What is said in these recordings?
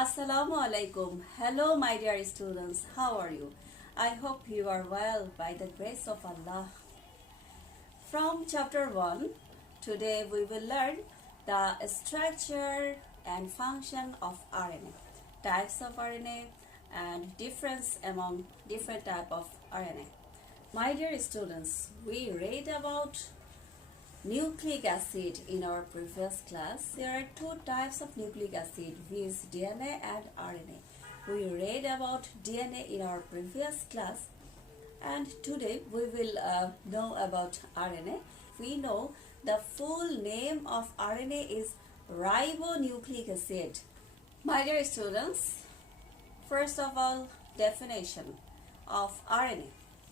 Assalamu alaikum. Hello my dear students, how are you? I hope you are well by the grace of Allah. From chapter 1, today we will learn the structure and function of RNA, types of RNA and difference among different type of RNA. My dear students, we read about nucleic acid in our previous class. There are two types of nucleic acid, which is DNA and RNA. We read about DNA in our previous class, and today we will know about RNA. We know the full name of RNA is ribonucleic acid. My dear students, first of all, definition of RNA.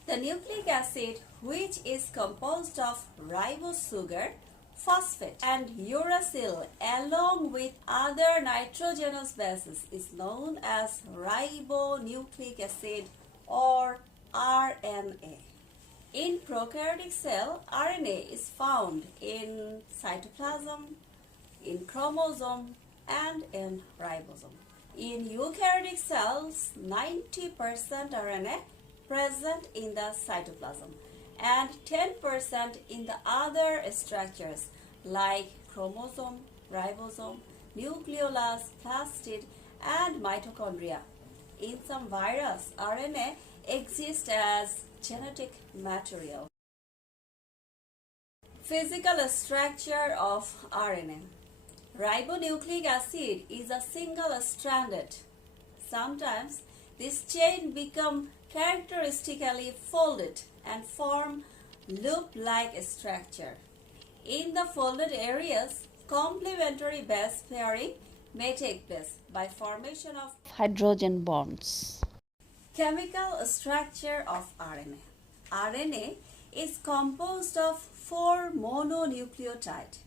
The nucleic acid, which is composed of ribosugar, phosphate and uracil along with other nitrogenous bases, is known as ribonucleic acid or RNA. In prokaryotic cell, RNA is found in cytoplasm, in chromosome and in ribosome. In eukaryotic cells, 90% RNA present in the cytoplasm and 10% in the other structures like chromosome, ribosome, nucleolus, plastid and mitochondria. In some virus, RNA exists as genetic material. Physical structure of RNA. Ribonucleic acid is a single-stranded. Sometimes this chain becomes characteristically folded and form loop-like structure. In the folded areas, complementary base pairing may take place by formation of hydrogen bonds. Chemical structure of RNA. RNA is composed of 4 mononucleotides.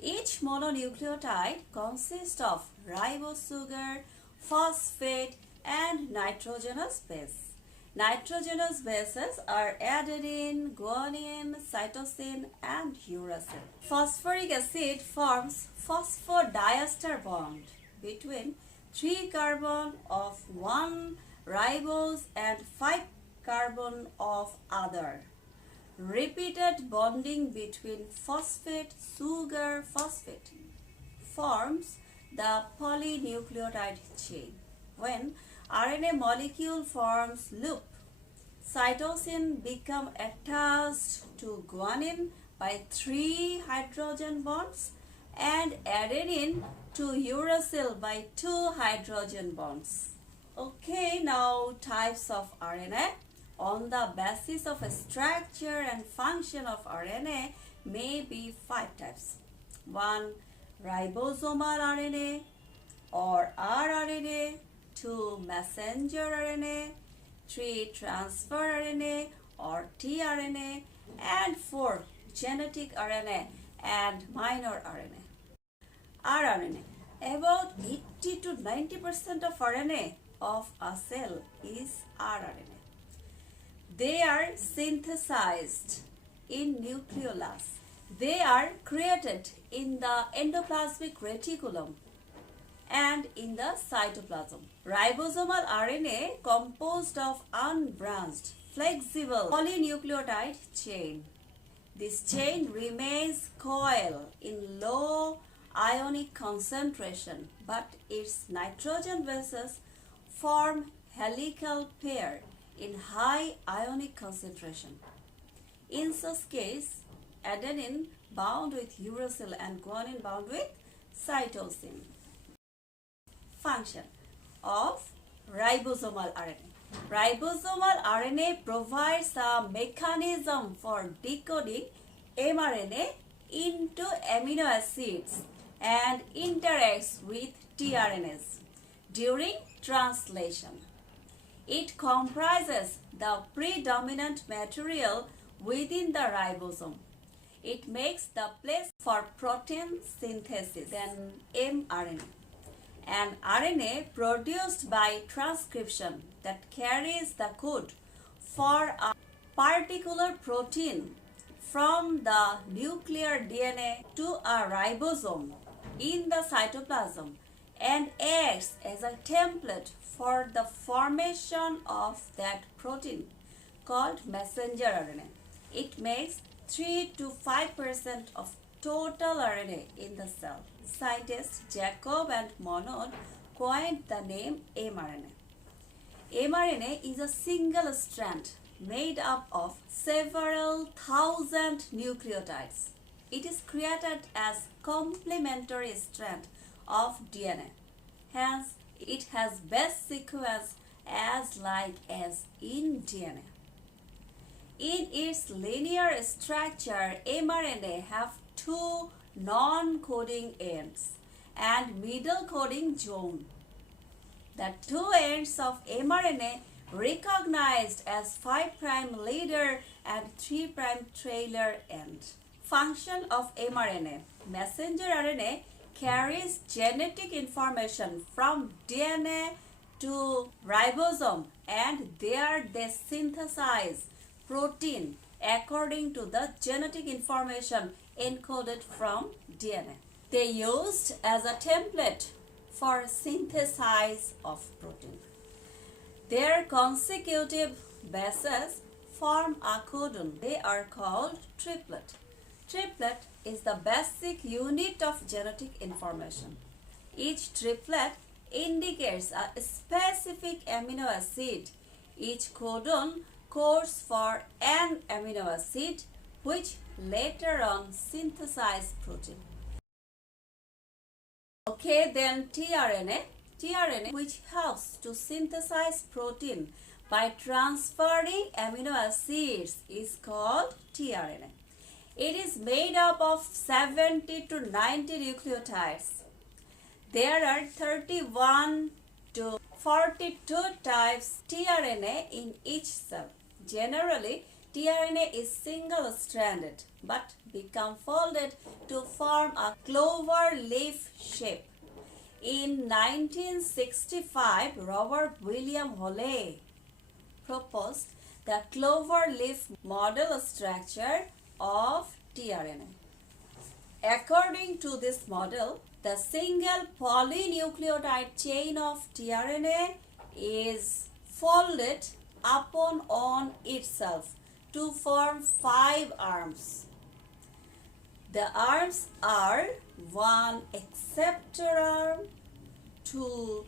Each mononucleotide consists of ribosugar, phosphate, and nitrogenous base. Nitrogenous bases are adenine, guanine, cytosine, and uracil. Phosphoric acid forms phosphodiester bond between 3 carbon of one ribose and 5 carbon of other. Repeated bonding between phosphate, sugar, phosphate forms the polynucleotide chain. When RNA molecule forms loop, cytosine become attached to guanine by 3 hydrogen bonds and adenine to uracil by 2 hydrogen bonds. Okay, now types of RNA. On the basis of a structure and function of RNA may be 5 types. 1. Ribosomal RNA or rRNA. 2. Messenger RNA. 3. Transfer RNA or tRNA. And 4. Genetic RNA and minor RNA. rRNA. About 80 to 90% of RNA of a cell is rRNA. They are synthesized in nucleolus. They are created in the endoplasmic reticulum and in the cytoplasm. Ribosomal RNA composed of unbranched, flexible polynucleotide chain. This chain remains coiled in low ionic concentration, but its nitrogen bases form helical pair in high ionic concentration. In such case, adenine bound with uracil and guanine bound with cytosine. Function of ribosomal RNA. Ribosomal RNA provides a mechanism for decoding mRNA into amino acids and interacts with tRNAs during translation. It comprises the predominant material within the ribosome. It makes the place for protein synthesis than mRNA. An RNA produced by transcription that carries the code for a particular protein from the nuclear DNA to a ribosome in the cytoplasm and acts as a template for the formation of that protein called messenger RNA. It makes 3 to 5% of total RNA in the cell. Scientists Jacob and Monod coined the name mRNA. mRNA is a single strand made up of several thousand nucleotides. It is created as complementary strand of DNA. Hence, it has base sequence as like as in DNA. In its linear structure, mRNA have two non-coding ends and middle coding zone. The two ends of mRNA recognized as 5' leader and 3' trailer end. Function of mRNA. Messenger RNA carries genetic information from DNA to ribosome, and there they synthesize protein according to the genetic information encoded from DNA. They used as a template for synthesis of protein. Their consecutive bases form a codon. They are called triplet. Triplet is the basic unit of genetic information. Each triplet indicates a specific amino acid. Each codon codes for an amino acid which later on synthesize protein. Okay, then tRNA. tRNA, which helps to synthesize protein by transferring amino acids, is called tRNA. It is made up of 70 to 90 nucleotides. There are 31 to 42 types tRNA in each cell. Generally, tRNA is single-stranded but become folded to form a clover leaf shape. In 1965, Robert William Holley proposed the clover leaf model structure of tRNA. According to this model, the single polynucleotide chain of tRNA is folded upon on itself to form 5 arms. The arms are 1. Acceptor arm, 2.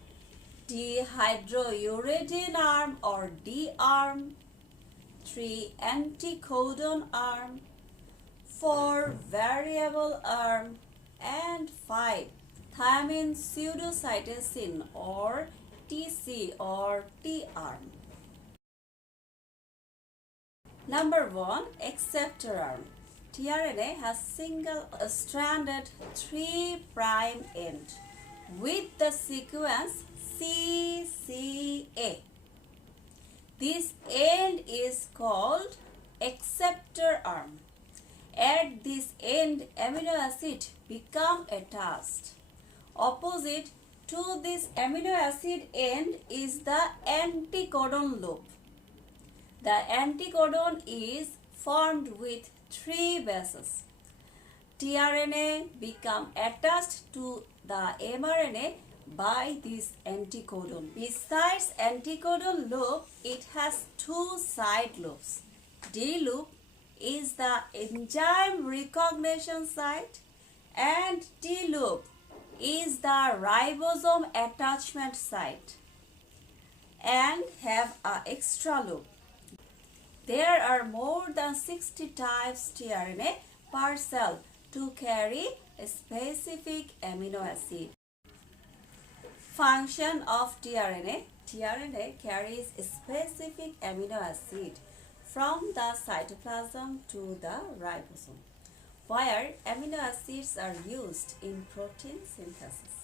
Dehydrouridine arm or D arm, 3. Anticodon arm, 4. Variable arm, and 5. Thymine pseudocytosine or TC or T arm. Number 1. Acceptor arm. tRNA has single-stranded 3' end with the sequence CCA. This end is called acceptor arm. At this end, amino acid become attached. Opposite to this amino acid end is the anticodon loop. The anticodon is formed with 3 bases. tRNA become attached to the mRNA by this anticodon. Besides anticodon loop, it has 2 side loops. D loop is the enzyme recognition site and T loop is the ribosome attachment site and have an extra loop. There are more than 60 types tRNA per cell to carry a specific amino acid. Function of tRNA. tRNA carries a specific amino acid from the cytoplasm to the ribosome, where amino acids are used in protein synthesis.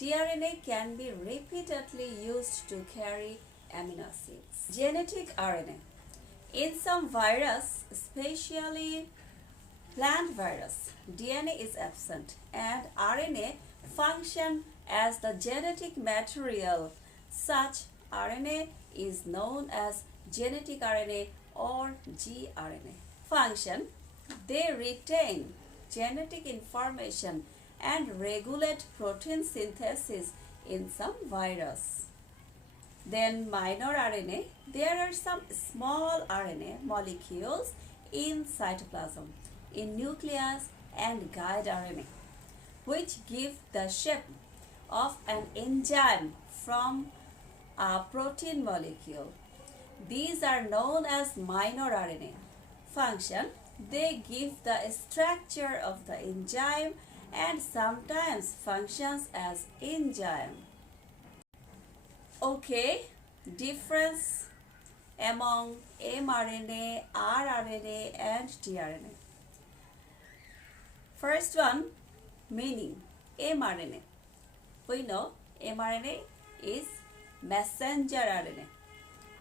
tRNA can be repeatedly used to carry amino acids. Genetic RNA. In some virus, especially plant virus, DNA is absent and RNA function as the genetic material. Such RNA is known as genetic RNA or gRNA. Function. They retain genetic information and regulate protein synthesis in some virus. Then minor RNA, there are some small RNA molecules in cytoplasm, in nucleus and guide RNA, which give the shape of an enzyme from a protein molecule. These are known as minor RNA. Function, they give the structure of the enzyme and sometimes functions as enzyme. Okay, difference among mRNA, rRNA and tRNA. First one, meaning mRNA. We know mRNA is messenger RNA.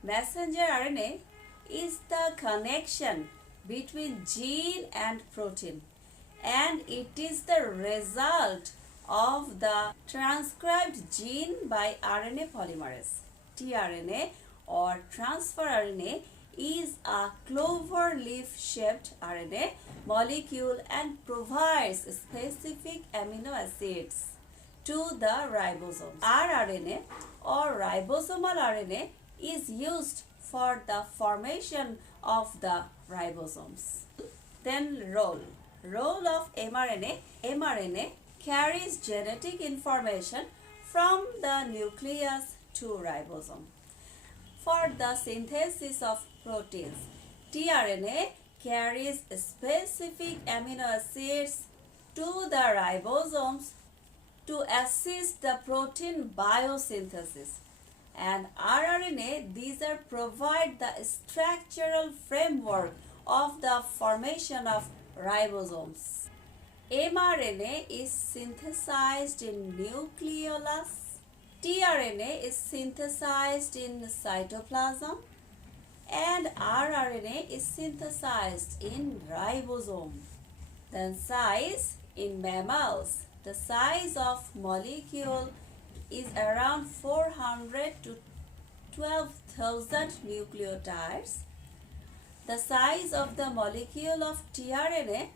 Messenger RNA is the connection between gene and protein, and it is the result of the transcribed gene by RNA polymerase. tRNA or transfer RNA is a clover leaf shaped RNA molecule and provides specific amino acids to the ribosome. rRNA or ribosomal RNA is used for the formation of the ribosomes. Then role of mRNA. mRNA carries genetic information from the nucleus to ribosome. For the synthesis of proteins, tRNA carries specific amino acids to the ribosomes to assist the protein biosynthesis. And rRNA, these are provide the structural framework of the formation of ribosomes. mRNA is synthesized in nucleolus. tRNA is synthesized in cytoplasm. And rRNA is synthesized in ribosome. Then size in mammals. The size of molecule is around 400 to 12,000 nucleotides. The size of the molecule of tRNA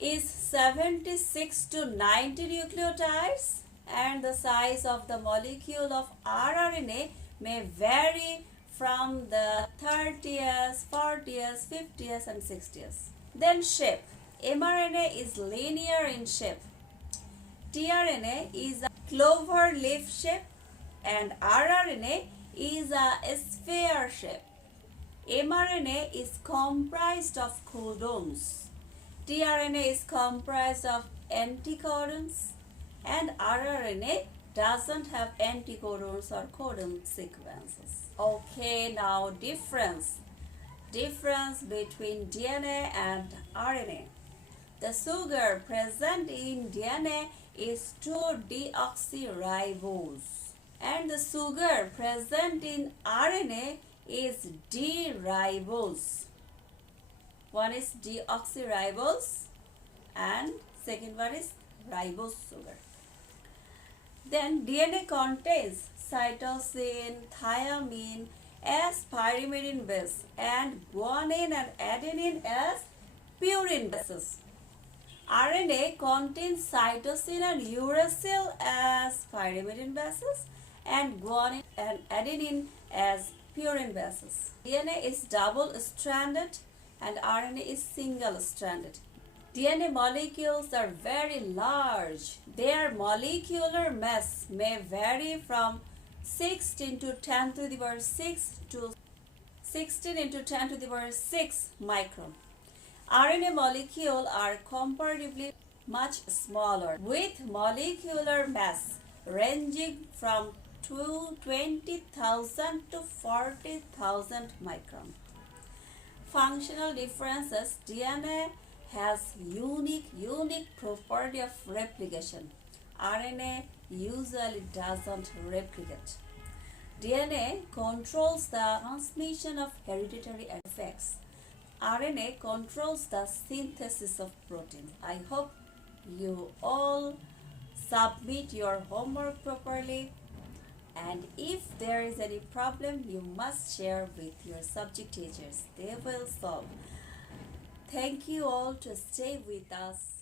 is 76 to 90 nucleotides, and the size of the molecule of rRNA may vary from the 30s, 40s, 50s and 60s. Then shape. mRNA is linear in shape. tRNA is a clover leaf shape and rRNA is a sphere shape. mRNA is comprised of codons. tRNA is comprised of anticodons and rRNA doesn't have anticodons or codon sequences. Okay, now difference between DNA and RNA. The sugar present in DNA is 2-deoxyribose and the sugar present in RNA is D-ribose. One is deoxyribose and second one is ribose sugar. Then DNA contains cytosine, thymine as pyrimidine base and guanine and adenine as purine bases. RNA contains cytosine and uracil as pyrimidine bases and guanine and adenine as purine bases. DNA is double-stranded and RNA is single-stranded. DNA molecules are very large. Their molecular mass may vary from 16 to 10 to the power 6 to 16 into 10 to the power 6 micron. RNA molecules are comparatively much smaller with molecular mass ranging from 20,000 to 40,000 micron. Functional differences. DNA has unique property of replication. RNA usually doesn't replicate. DNA controls the transmission of hereditary effects. RNA controls the synthesis of protein. I hope you all submit your homework properly, and if there is any problem, you must share with your subject teachers. They will solve. Thank you all to stay with us.